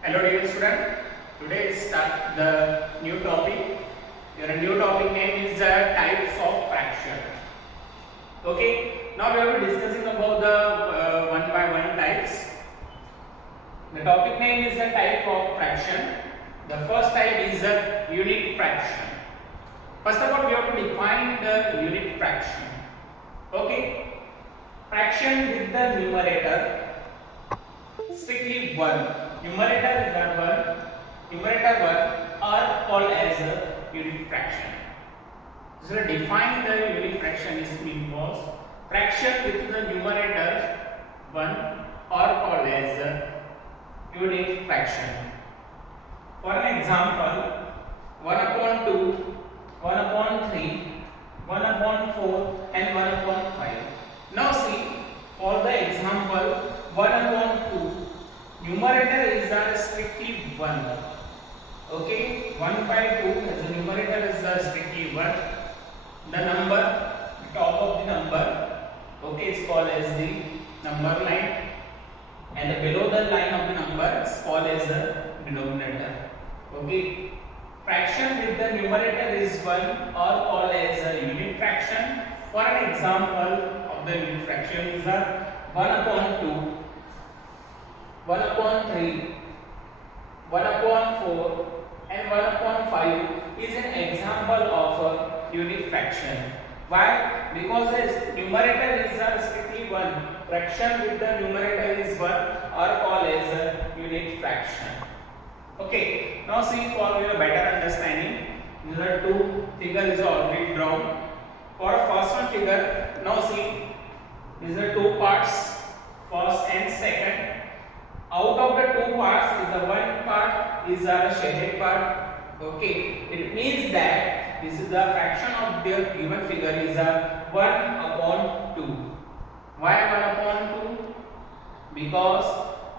Hello dear student, today is start the new topic. Your new topic name is types of fraction. Okay, now we will be discussing about the one by one types. The topic name is the type of fraction. The first type is the unit fraction. First of all, we have to define the unit fraction. Okay, fraction with the numerator strictly 1. Numerator is that 1. Numerator 1 are called as a unit fraction. So to define the unit fraction is because fraction with the numerator 1 are called as a unit fraction. For an example, 1 upon 2, 1 upon 3, 1 upon 4 and 1 upon 5. Now see, for the example 1 upon 2, numerator is strictly 1. Okay, 1 by 2 as a numerator is strictly 1. The number, the top of the number, okay, is called as the number line, and the below the line of the number is called as the denominator. Okay, fraction with the numerator is 1 or called as a unit fraction. For an example of the unit fraction is 1 upon 2, 1 upon 3, 1 upon 4 and 1 upon 5 is an example of a unit fraction. Why? Because the numerator is strictly 1. Fraction with the numerator is 1 or called as a unit fraction. Okay, now see, for your better understanding, these are two figures already drawn. For first one figure, now see, these are two parts, first and second. Out of the two parts, is the one part is a shaded part. Okay, it means that this is the fraction of the given figure is a 1 upon 2. Why 1 upon 2? Because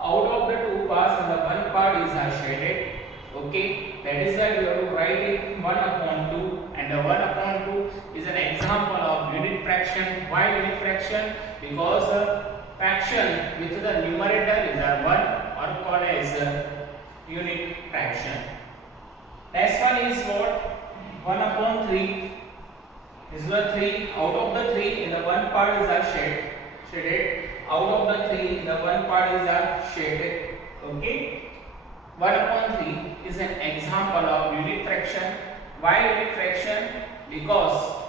out of the two parts, and the one part is a shaded. Okay, that is why we have to write it 1 upon 2, and the 1 upon 2 is an example of unit fraction. Why unit fraction? Because fraction with the numerator is a 1 or called as a unit fraction. Next one is what? 1 upon 3. This is the 3. Out of the 3, in the one part is a shaded. Out of the 3, the one part is a shaded. Okay. 1 upon 3 is an example of unit fraction. Why unit fraction? Because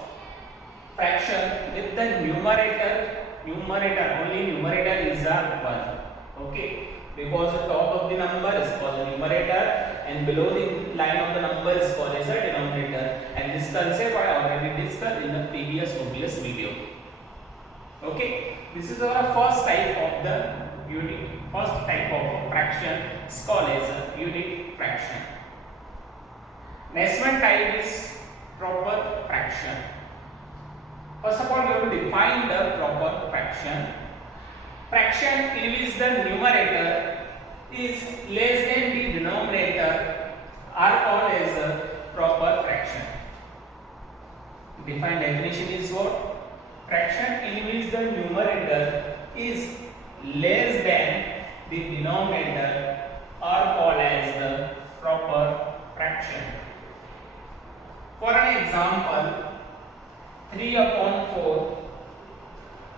fraction with the numerator, only numerator is a 1. Okay, because the top of the number is called the numerator and below the line of the number is called as a denominator, and this concept I already discussed in the previous video. Okay, this is our first type of the unit, first type of fraction is called as a unit fraction. Next one type is proper fraction. First of all, you have to define the proper fraction. Fraction in which the numerator is less than the denominator are called as a proper fraction. Define definition is what? Fraction in which the numerator is less than the denominator are called as the proper fraction. For an example, 3 upon 4,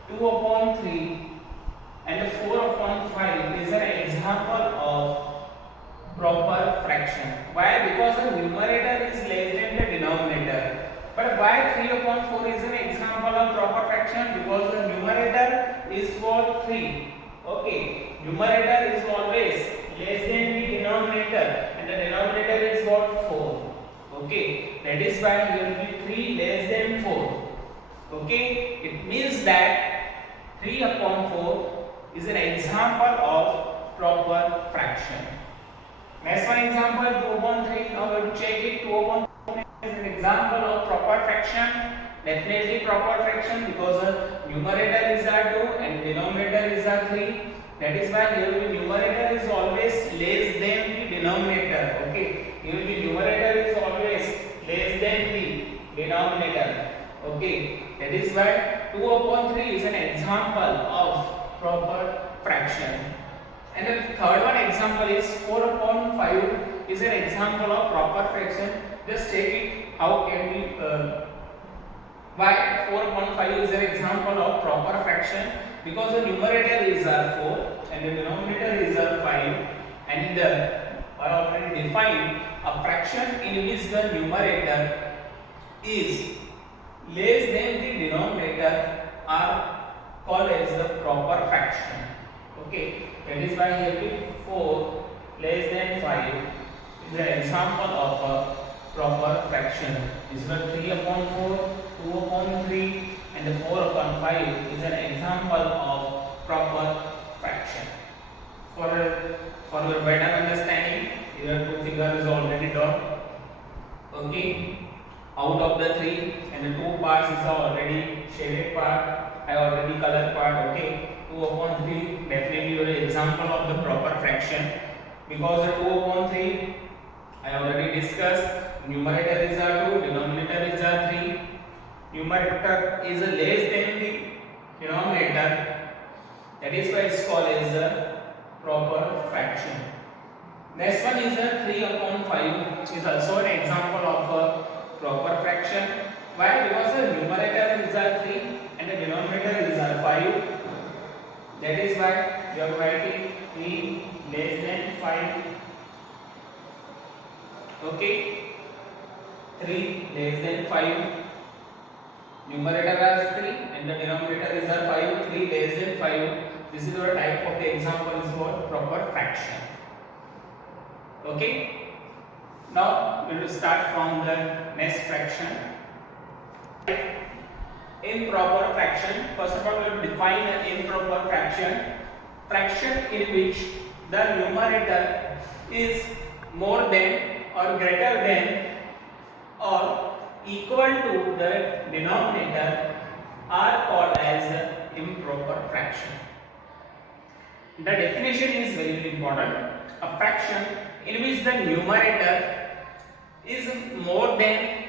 2 upon 3 and 4 upon 5 is an example of proper fraction. Why? Because the numerator is less than the denominator. But why 3 upon 4 is an example of proper fraction? Because the numerator is for 3. Okay, numerator is always less than the denominator and the denominator is what? 4. Okay, that is why here will be 3 less than 4. Okay, it means that 3 upon 4 is an example of proper fraction. Next one example, 2 upon 3. Now we have to check it. 2 upon 4 is an example of proper fraction. Definitely proper fraction because the numerator is a 2 and denominator is a 3. That is why here will be numerator is always less than the denominator. Okay, here will be numerator is always less than the denominator. Okay, that is why 2 upon 3 is an example of proper fraction. And the third one example is 4 upon 5 is an example of proper fraction. Just check it how can we why 4 upon 5 is an example of proper fraction, because the numerator is 4 and the denominator is 5, and I already defined a fraction in which the numerator is less than the denominator are called as the proper fraction. Okay, that is why here be 4 less than 5 is an example of a proper fraction. This is 3 upon 4, 2 upon 3 and the 4 upon 5 is an example of proper fraction. For your better understanding, here two figures is already drawn. Okay, out of the 3 and the 2 parts is already shaded part, I already colored part. Okay, 2 upon 3 definitely will be example of the proper fraction, because the 2 upon 3 I already discussed. Numerator is 2, denominator is 3. Numerator is less than the denominator. That is why it's called as a proper fraction. Next one is 3 upon 5 is also an example of a proper fraction. Why? Because the numerator is 3 and the denominator is 5. That is why we are writing 3 less than 5. Okay, 3 less than 5. Numerator is 3 and the denominator is 5. 3 less than 5. This is our type of the example is for proper fraction. Okay. Now we will start from the next fraction. Improper fraction. First of all, we will define an improper fraction. Fraction in which the numerator is more than or greater than or equal to the denominator are called as improper fraction. The definition is very important. A fraction in which the numerator is more than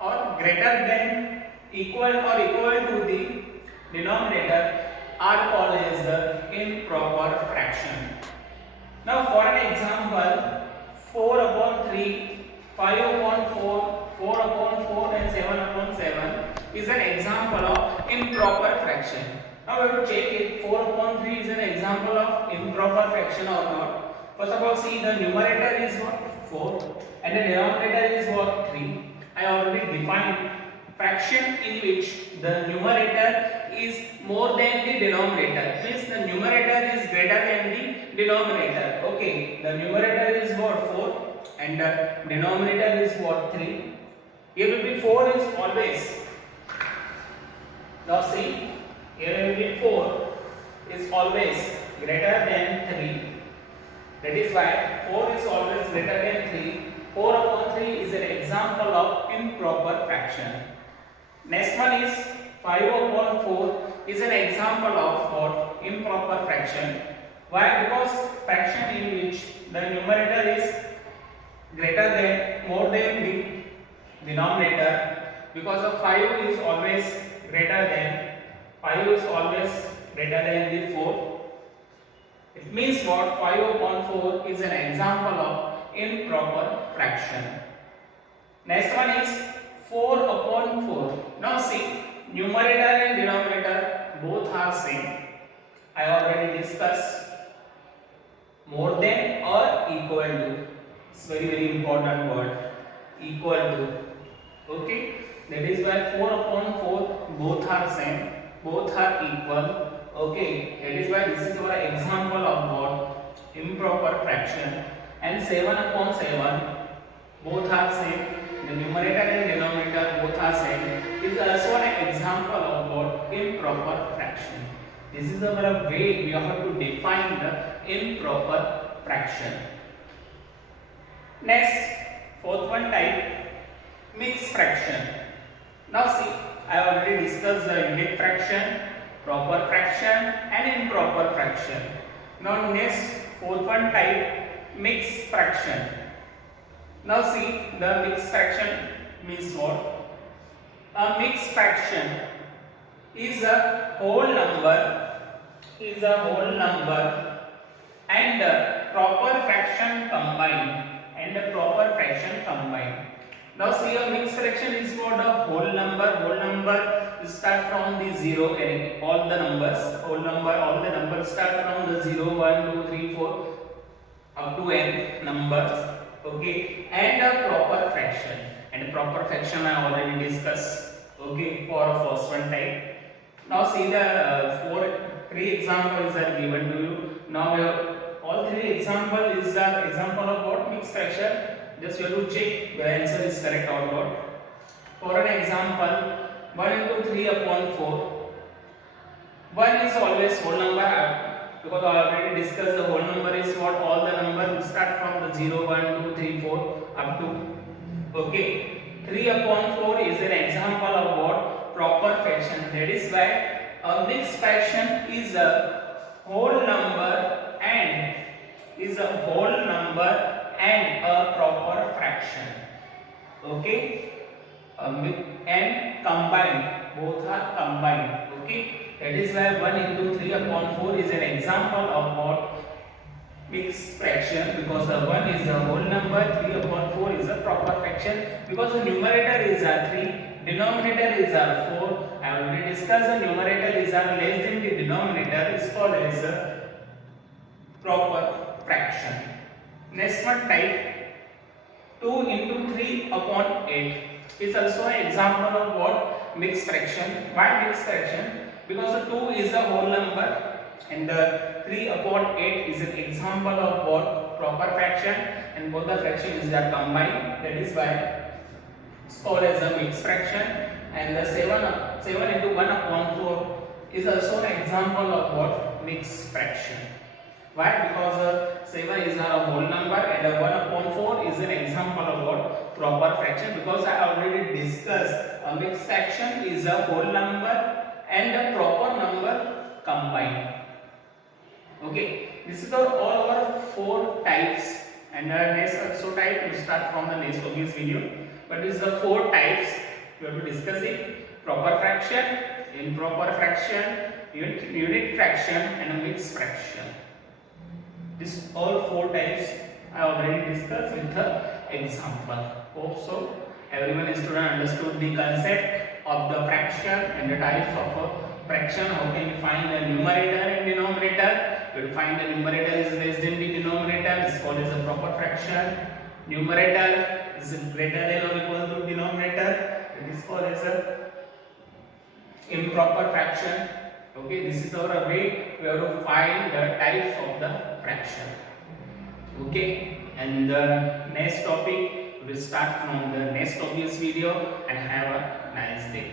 or greater than equal to the denominator are called as the improper fraction. Now for an example, 4 upon 3, 5 upon 4, 4 upon 4 and 7 upon 7 is an example of improper fraction. Now we have to check it. 4 upon 3 is an example of improper fraction or not. First of all, see the numerator is what? 4 and the denominator is what? 3. I already defined fraction in which the numerator is more than the denominator. Means the numerator is greater than the denominator. Okay, the numerator is what? 4 and the denominator is what? 3. Here will be 4 is always. Now see, here will be 4 is always greater than 3. That is why 4 is always greater than 3. 4 upon 3 is an example of improper fraction. Next one is 5 upon 4 is an example of what? Improper fraction. Why? Because fraction in which the numerator is more than the denominator, because of 5 is always greater than the 4. It means what? 5 upon 4 is an example of improper fraction. Next one is 4 upon 4. Now see, numerator and denominator both are same. I already discussed more than or equal to. It's very important word. Equal to. Okay. That is why 4 upon 4 both are same. Both are equal. Okay. That is why this is our example of what? Improper fraction. And 7 upon 7 both are same. The numerator and denominator both are same. Is also an example of what? Improper fraction. This is our way we have to define the improper fraction. Next, fourth one type, mixed fraction. Now see, I already discussed the unit fraction, proper fraction and improper fraction. Now next, fourth one type, mixed fraction. Now see, the mixed fraction means what? A mixed fraction is a whole number and proper fraction combined. And proper fraction combined. Now see, a mixed fraction is what a whole number. Whole number start from the zero, and all the numbers start from the 0, 1, 2, 3, 4 up to n numbers. Okay, and a proper fraction. And proper fraction I already discussed. Okay, for first one type. Now see the three examples are given to you. Now all three example is the example of what? Mixed fraction. Just you have to check the answer is correct or not. For an example, 1 into 3 upon 4. 1 is always whole number, because I already discussed the whole number is what? All the numbers start from the 0, 1, 2, 3, 4 up to. Okay. 3 upon 4 is an example of what? Proper fraction. That is why a mixed fraction is a whole number and a proper fraction. Okay, and combined, both are combined. Okay, that is why 1 into 3 upon 4 is an example of what? Mixed fraction, because the 1 is a whole number, 3 upon 4 is a proper fraction, because the numerator is a 3, denominator is a 4. I already discussed the numerator is a less than the denominator is called as a proper fraction. Next one type, 2 into 3 upon 8 is also an example of what? Mixed fraction. Why mixed fraction? Because the 2 is a whole number and the 3 upon 8 is an example of what? Proper fraction, and both the fractions are combined. That is why it's called as a mixed fraction. And the 7 into 1 upon 4 is also an example of what? Mixed fraction. Why? Because 7 is a whole number and 1 upon 4 is an example of what? Proper fraction, because I already discussed a mixed fraction is a whole number and a proper number combined. Okay, this is all our 4 types, and next also type will start from the next of this video. But this is the 4 types we have to discuss it: proper fraction, improper fraction, unit fraction, and a mixed fraction. This all 4 types I already discussed with the example. Hope so everyone student understood the concept of the fraction and the types of a fraction. How can you find the numerator and denominator? We will find the numerator is less than the denominator. This is called as a proper fraction. Numerator is greater than or equal to denominator. It is called as a improper fraction. Okay, this is our way we have to find the types of the fraction. Okay, and the next topic will start from the next of this video, and have a nice day.